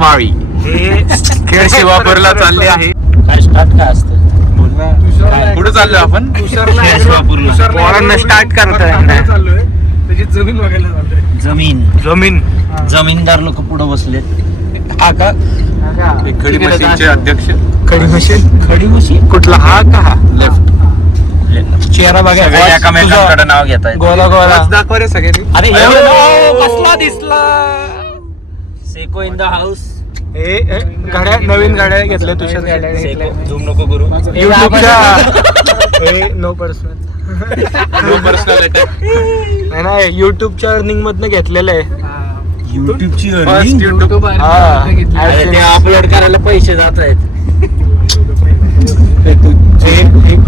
माळी खेळ शिवापूरला चालले आहे. काय स्टार्ट काय असतं? कुठे चाललो आपण? पोरांना स्टार्ट करताय. त्याची जमीन बघायला चाललोय. जमीन जमीनदार लोक पुढे बसलेत. हा का? खडी मशीनचे अध्यक्ष. खडी मशीन कुठला हा का? हा लेफ्ट. चेहरा बघा एकामेकांकडे नाव घेताय. गोला गोला दाखवा रे सगळ्यांनी. अरे कसला दिसला. Seiko in the house. गाड्या नवीन गाड्या घेतल्या तुषार गाड्या घेतल्या. झूम नको करू. युट्यूबच्या नो पर्सनल नाही युट्यूबच्या अर्निंग मधनं घेतलेलं आहे. युट्यूबची फर्स्ट युट्यूब अपलोड करायला पैसे जात आहेत.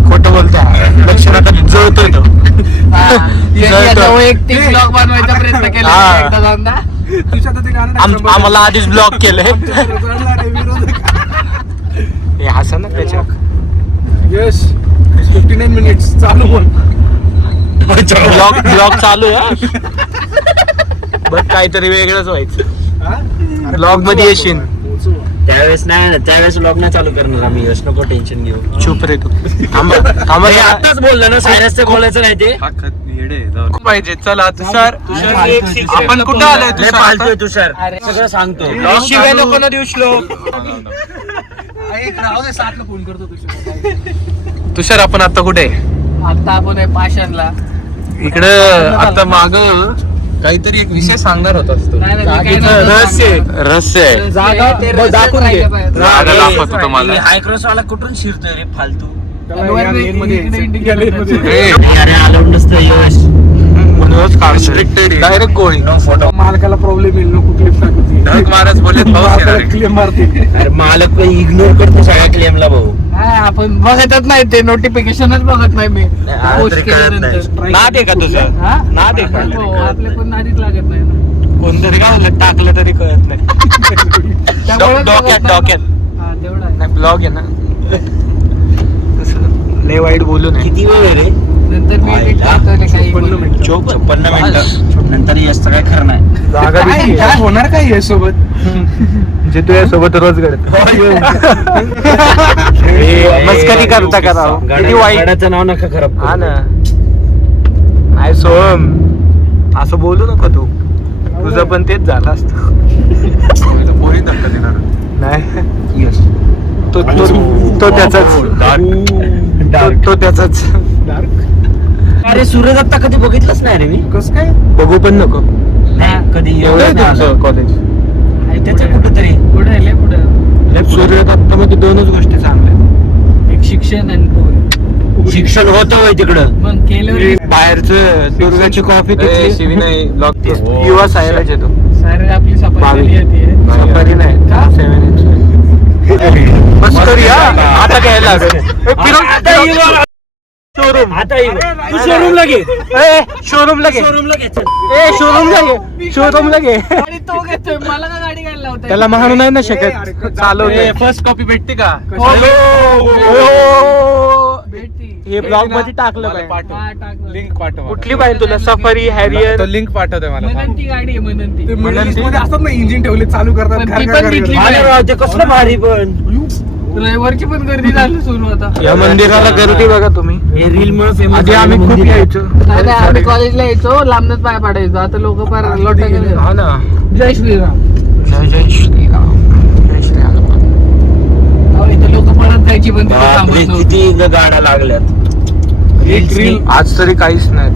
खोटं बोलतोय. लक्षण आता जळतोय तो. वैयक्तिक ब्लॉग बनवायचा प्रयत्न केला. आम्हाला आधीच ब्लॉक केलंय. हे हसा ना त्याच्या. यस 59 मिनिट्स चालू बोल. ब्लॉग चालू आहे. बघ काहीतरी वेगळंच व्हायचं. ब्लॉग मध्ये येशील त्यावेळेस नाही, त्यावेळेस व्लॉग नाही चालू करणार आम्ही. यश नको टेन्शन घेऊ. चुप रे तू. आताच बोललो ना सायरस ते बोलायचं नाही ते पाहिजे. चला तुषार आपण कुठं आलोय? पालतोय तुषार सगळं सांगतो. शिवाय नको ना देऊ श्लोक. फोन करतो तुषार आपण आता कुठे? आता आपण आहे पाषाणला. इकडं आता माग काहीतरी एक विषय सांगणार होतास तू. रहस्य आहे. जागा दाखवून घे. जागा दाखवतो तुम्हाला. हायक्रॉस वाला कुठून शिरतोय रे फालतू. अरे अलाउड नसतं यश. डायरेक्ट गोळी. मालकाला प्रॉब्लेम येईल नको क्लिप टाकते. ढग महाराज बोलले पाऊस येणार आहे. क्लेम मारते. अरे मालक इग्नोर करतो सगळ्या क्लेमला भाऊ. आपण बघतच नाही ते नोटिफिकेशनच बघत नाही मी. तरी कळत नाही. नाद आहे का तुझं? नाद आहे का? हो, आपले पण नादीच लागत नाही ना. कोणतरी गावलं टाकलं तरी कळत नाही. त्यामुळेच बघत डोक्यात नाही. डोक्यात हा, तेवढं आहे. नाही ब्लॉग आहे ना. लय वाईट बोलू नये. किती वेळ आहे रे? नंतर मी edit करतो रे काही बोलून. 56 मिनिटं नंतर यश सगळं खरं नाही. जागा भेटली. काय होणार काय या सोबत? जे तू यासोबत रोज घडत. मस्करी करता का राव? किती वाईट. गाड्याचं नाव नका खराब हा करू. ना. नाही सोहम असं बोलू नको तू. तुझं पण तेच झालं असतं. नाही यश तो त्याचाच. तो त्याचाच. अरे सूर्य दत्ता कधी बघितलंच नाही रे मी. कसं काय? बघू पण नको. नाही कधी एवढं तुमचं कॉलेज. त्याचं कुठंतरी पुढे आहे पुढे. सूर्य दत्तामध्ये दोनच गोष्टी चांगल्या. एक शिक्षण आणि पोर. शिक्षण होतं होय तिकडं. मग केलं बाहेरचं दुर्गाची कॉफी युवा सायराज येतो. सारे आपली सफारी येते. सफारी नाही का? 7 बस करी. आता घ्यायला शोरूम. आता तू शोरूमला घे. शोरूमला घे. शोरूमला घे चल. शोरूमला घे. आणि तो घेतोय मला का गाडी घ्यायला लावताय? त्याला म्हणू नाही ना शकत. चालवते. फर्स्ट कॉपी भेटते का? भेटती. हे ब्लॉग मध्ये टाकलं पाहिजे. हा, टाकलं. लिंक पाठव. कुठली पाहिजे तुला? Safari Harrier. लिंक पाठवते मनंती गाडी आहे मनंती. मनंती असतात ना इंजिन ठेवले चालू करतात. अरे राव, ते कसलं भारी पण. ड्रायव्हरची पण गर्दी झाली सुरू आता. या मंदिराला गर्दी बघा तुम्ही. हे रील मुळे फेमस. आधी आम्ही खूप यायचो. नाही नाही, आम्ही कॉलेजला यायचो लांबनच पाय पाडायचो. आता लोक फार लोटा गेले. हा ना. जय श्रीराम. जय जय श्रीराम. जय श्रीराम. इथे लोक पळत जायची पण तिथे बापरे, थांबत नव्हते. किती गाड्या लागल्यात. रील आज तरी काहीच नाही.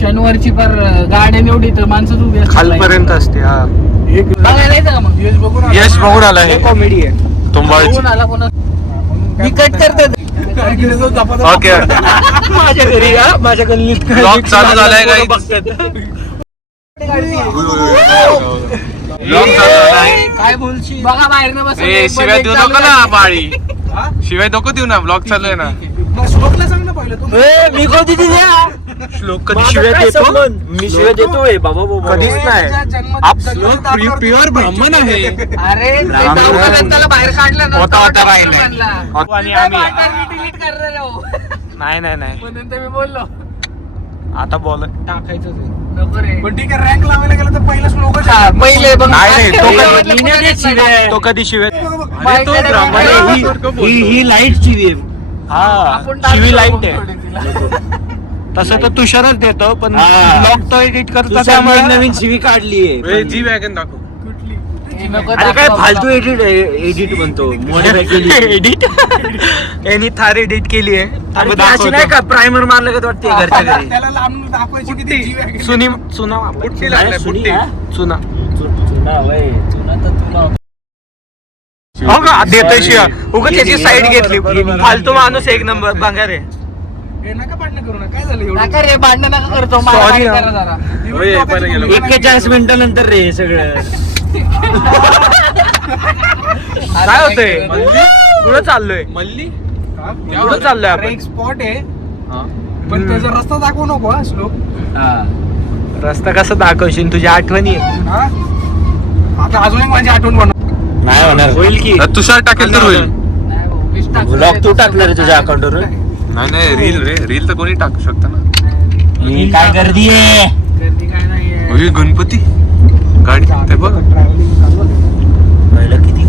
शनिवारची पर गाड्या एवढी तर माणसं उभी असतात. खालपर्यंत असते. हा बघायला यायचं का मग? यश बघून आला. हे कॉमेडी आहे. बघून आला कोणा? मी कट करते. ओके. माझ्या घरी माझ्या गल्लीत ब्लॉग चालू झालाय काही. काय बोलशी? बघा बाहेरनं बस. शिवाय देऊ नको ना बाळी. शिवाय नको देऊ ना. ब्लॉग चालू आहे ना. श्लोकला सांग ना पहिलं. मी कधी दिली श्लोक कधी शिवाय देतो? मी शिवाय देतोय बाबा बाबा. कधीच नाही. प्युअर ब्राह्मण आहे. अरे त्याला बाहेर काढलं ना. होता राहिले. आणि आम्ही डिलीट करणार आहो. नाही नाही नाही. म्हणून तर मी बोललो. आता बोल. टाकायचं नको रे. पण ठीक आहे, रँक लावायला गेलं तर पहिलं श्लोकच आहे. पहिले बघ नाही, तो कधी- मी नाही देत शिव्या. तो कधी शिवे अरे तो ही लाईट चिवी आहे. आपण शिवी लाईट टाकतो आहे. थोडी तिला. तसं तर तुषारच देतो पण हा. ब्लॉग तो एडिट करतो तुझ्यामुळे त्यामुळे नवीन शिवी काढली जी वॅगन दाखव नको अरे काय दाखवा फालतू मला. एडिट बनतो मॉडिफाय केली. एडिट यांनी थार एडिट केली आहे अरे आपण ती अशी नाही का प्रायमर मारलं का वाटते घरच्या घरी. त्याला लांबून दाखवायची किती जीव आहे. सुनी चुना पुट्टी लागलाय सुनी, पुट्टी हा? चुना चुना वय चुना तर तुला हो का देतोय शिवा उगाच त्याची साईड घेतली फालतू माणूस एक नंबर भांगार आहे हे नका भांडणं करू ना, काय झालं एवढं? नका रे भांडण नका करतो Sorry मारामारी ना. करा जरा. एवढी लोकांची गेलो. भूमिका 41 मिनिटानंतर रे हे सगळं. काय होतंय पुढे चाललोय मल्ली पुढे चाललोय अरे आपण एक स्पॉट आहे पण त्याचा रस्ता दाखवू नको हा श्लोक. रस्ता कसा दाखवशील तुझ्या आठवणी हा? आता अजून एक माझी आठवण बनव. नाही होणार होईल की तुषार टाकेल तर होईल नाही भाऊ, मीच टाकतो ब्लॉग रे, तू तसं टाकणार आहे तुझ्या नाही. अकाउंटवर. नाही नाही रील तर कोणी टाकू शकतं ना काय गर्दी आहे. गर्दी काय नाहीये. होई गणपती गाडी ते बघ ट्रॅव्हलिंग चालू आहे. पहिलं किती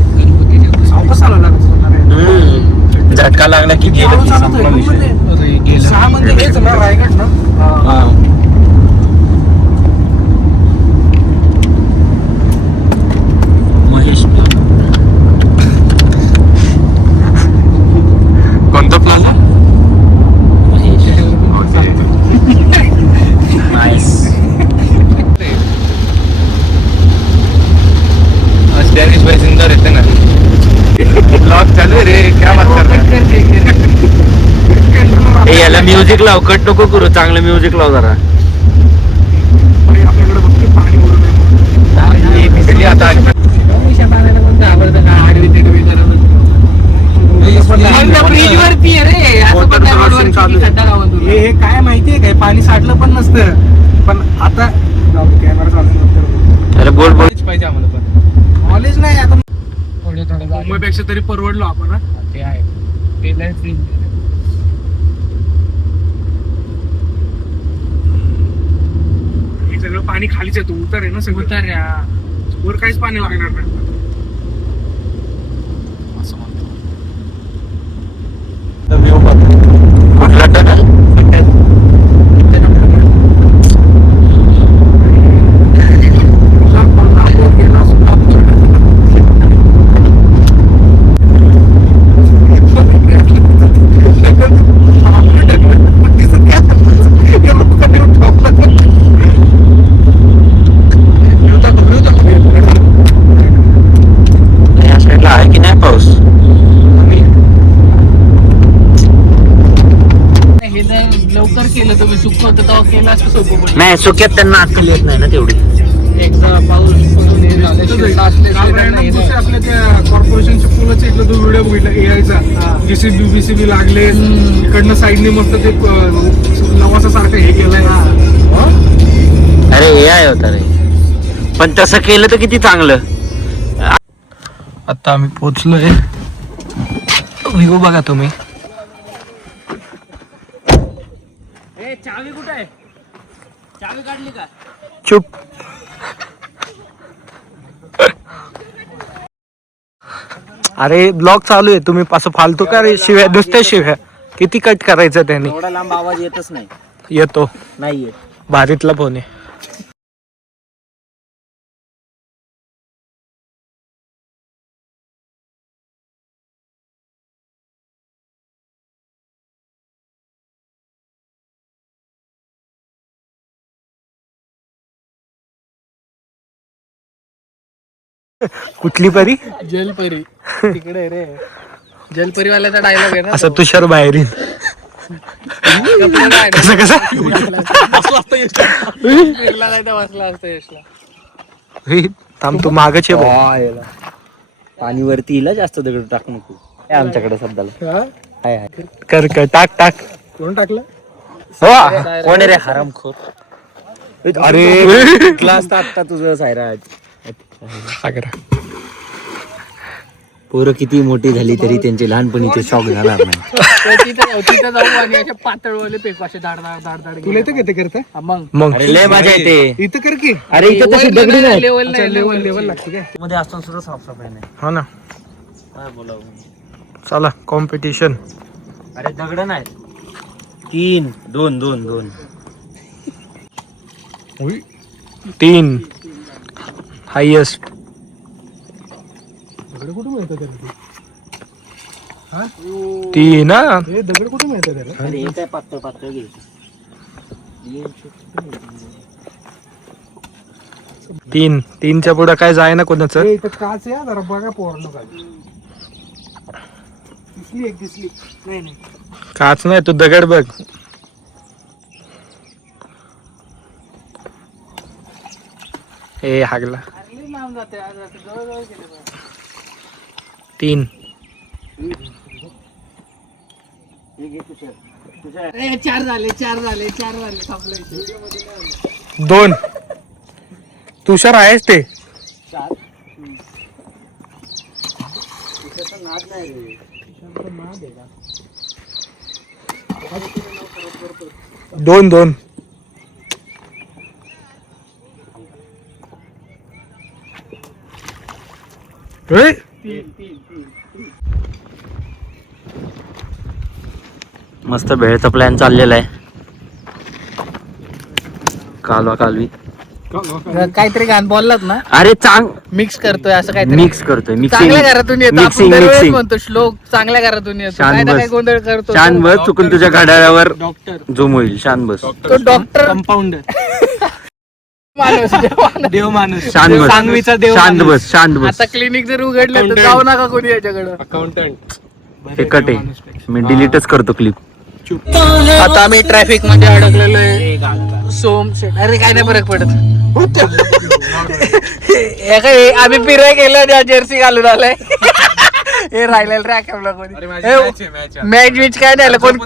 सावकाश चालवं लागत होतं रे. झटका लागला की गेलं चालू की चालू संपला होतं. विषय. म्हणजे 6 म्हणजे हेच ना रायगड ना. हा. महेश कोणता प्लाझा महेश नाईस. डॅनिश भाई जिंदा रहते ना ब्लॉग चालू आहे रे क्या बात कर रहा है याला म्युझिक लाव कट नको करू चांगलं म्युझिक लाव जरा. आणि आपल्याकडे बघते पाणी भरून आहे. ही दिसली आता विषय पाण्याला कोण घाबरतं का? आडवी तिडवी करत फ्रीज वरती आहे रे असं Water पण नाही crossing रोडवरती चालू की आहे. खड्डा गावात तुला. हे काय माहितीये काय, पाणी साठलं पण नसतं पण आता कॅमेरा चालू नंतर अरे बोल बोल. पाहिजे आम्हाला पण नॉलेज नाही आता. थोडे थोडे जागे. मुंबईपेक्षा तरी परवडलो आपण हा. ते आहे ते नाही फ्रीज हे सगळं पाणी खालीच येतो, उतर आहे ना सगळं. उतर या वर काहीच पाणी लागणार नाही. कुठला टनल. या साईडला आहे की नाही पाऊस. हे नाही लवकर केलं तुम्ही सुख होतं तेव्हा केलं असतं सोपं पण नाही सुक्यात त्यांना अक्कल येत नाही ना तेवढी. एकदा पाऊस पडून हे झालं, शिरला असल्याशिवाय त्यांना हे नाही. आपल्या त्या कॉर्पोरेशनच्या पुलाचा इकडे तो व्हिडिओ बघितला एआयचा. जेसीबी बीसीबी लागले इकडनं साईडने मस्त ते नवासा सारखं हे केलंय. अरे हे आहे होता रे पण तसं केलं तर किती चांगलं. आता आम्ही पोहोचलोय व्ह्यू बघा तुम्ही चावी कुठे आहे? चावी काढली का? चुप अरे ब्लॉग चालू आहे तुम्ही असं फालतू का रे शिव्या दुसऱ्या शिव्या किती कट करायचं त्याने एवढा लांब आवाज येतच नाही. येतो नाही येत. भारीतला फोन आहे कुठली परी जलपरी तिकडे रे जलपरीवाल्याचा डायलॉग आहे ना असं तुषार बाहेर येईल. कसं कसं फिरला नाही तर बसला असतं यशला. थांब तू मागच आहे भाऊ. पाणी वरती येईल जास्त दगड टाकू नको. आहे आमच्याकडे सध्याला आहे आहे. कर कर टाक टाक कोण टाकलं? हो कोण आहे रे हरामखोर. अरे क्लास तर आत्ता तुझं सायराज. सागरा पोरं किती मोठी झाली तरी त्यांचे लहानपणीचे शॉक जाणार नाही. तिथं जाऊ आणि असे पातळवाले पेक असे धाड धाड धाड धाड तुला येतं का ते करता? हा, मग मग अरे लय मजा येते. इथं कर की अरे इथं तशी दगडी नाही. लेवल नाही लेवल लेवल लागते काय? मध्ये असताना सुद्धा साफसफाई नाही. हो ना, काय बोलावं. चला कॉम्पिटिशन. अरे दगड नाही. 3 2 2 2 3 हायेस्ट. दगड कुठे मिळतं त्याला ते? 3 ना. हे दगड कुठे मिळतं त्याला? अरे हे काय पातळ पातळ घ्यायचं. 3च्या पुढे काय जाय ना कोणाचं. हे इथं काच या जरा बघा पोरांनो काय दिसली एक दिसली नाही नाही काच नाही, तू दगड बघ. हे हागला. लांब जाते आज जाते, जवळ गेले बघ. 3 ए, चार झाले संपलं इथे. 2 तुषार आहेस ते. दोन 2 मस्त भेळचा प्लॅन चाललेला आहे. कालवा कालवी. काहीतरी घाण बोललात ना, अरे चांग मिक्स करतोय असं काहीतरी. मिक्स करतोय. चांगल्या घरातून येतो आपण, मिक्सिंग दरवेळेस मिक्सिंग. म्हणतो श्लोक चांगल्या घरातून येतो, शांत काय ना बस. काय गोंधळ करतो. शांत बस. चुकून तुझ्या घड्याळावर झूम होईल. शांत बस. तो डॉक्टर कंपाऊंडर माणूस देव माणूस शांत बस. सांगवीचा देव शांत बस. शांत बस. आता क्लिनिक जर उघडलं तर जाऊ नका कोणी याच्याकडं. अकाउंटंट हे कट आहे. मी डिलीटच करतो क्लिप. आता आम्ही ट्रॅफिक मध्ये अडकलेलो आहे. सोम शेट, अरे काय नाही फरक पडत. हे काय आम्ही फिराय गेलो, जर्सी घालून आलाय. हे राहिलेलं राखवलं कोणी. मॅच विच काय नाही कोण,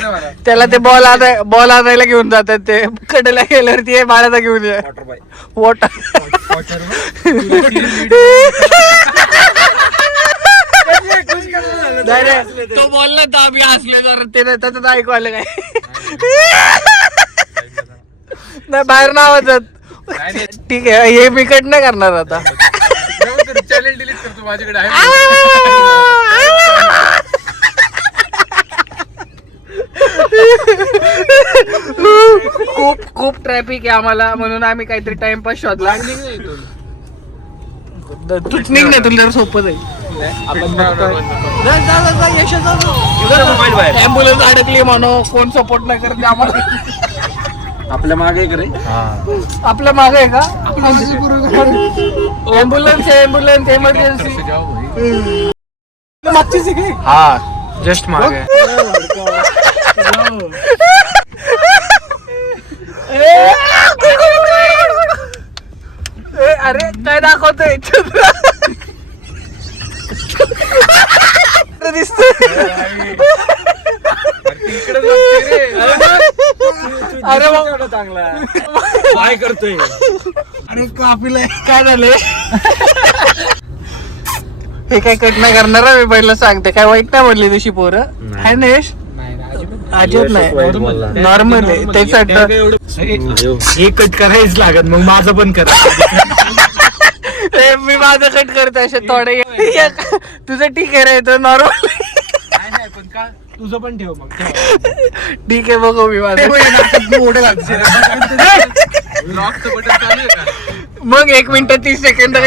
त्याला ते बॉल आणायला घेऊन जातात. ते कडेला गेल्यावरती हे बाळाचा घेऊन ये वॉटर. तो बोलला तर आम्ही हसले जरा, ते त्याचं ऐकू आलं काय. नाही बाहेर नावाच. ठीक आहे, हे मी कट नाही करणार आता. चॅनल डिलीट करतो माझ्याकडे आहे. खूप ट्रॅफिक आहे आम्हाला, म्हणून आम्ही काहीतरी टाइमपास शोधला. तूच निघ नाही, तुला जरा सोपं जाईल. ऍम्ब्युलन्स अडकली म्हणून कोण सपोर्ट नाही करते आम्हाला. आपल्या मागे करे. आपल्या मागे आहे का ऍम्ब्युलन्स इमर्जन्सी. मागचीच आहे काय? हा जस्ट मागे. अरे काय दाखवतोय अरे चांगला काय करतोय. अरे कापीला काय झालंय. हे काय कट नाही करणार मी पहिलं सांगते. काय वाईट नाही म्हणली तशी पोरं आहे ना यश? अजिबात नाही, नॉर्मल आहे. त्यासाठी हे कट करायच लागत, मग माझं पण करा. मी माझं कट करतो असे थोडे. तुझं ठीक आहे रे, तो नॉर्मल. तुझं पण ठेव मग. ठीक आहे, बघू मी माझं. लॉकचं बटन चालू आहे का? मग 1 मिनिट 30 सेकंद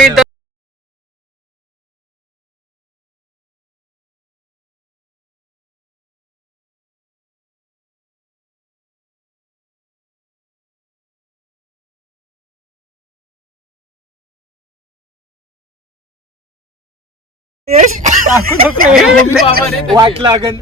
वाट लागन.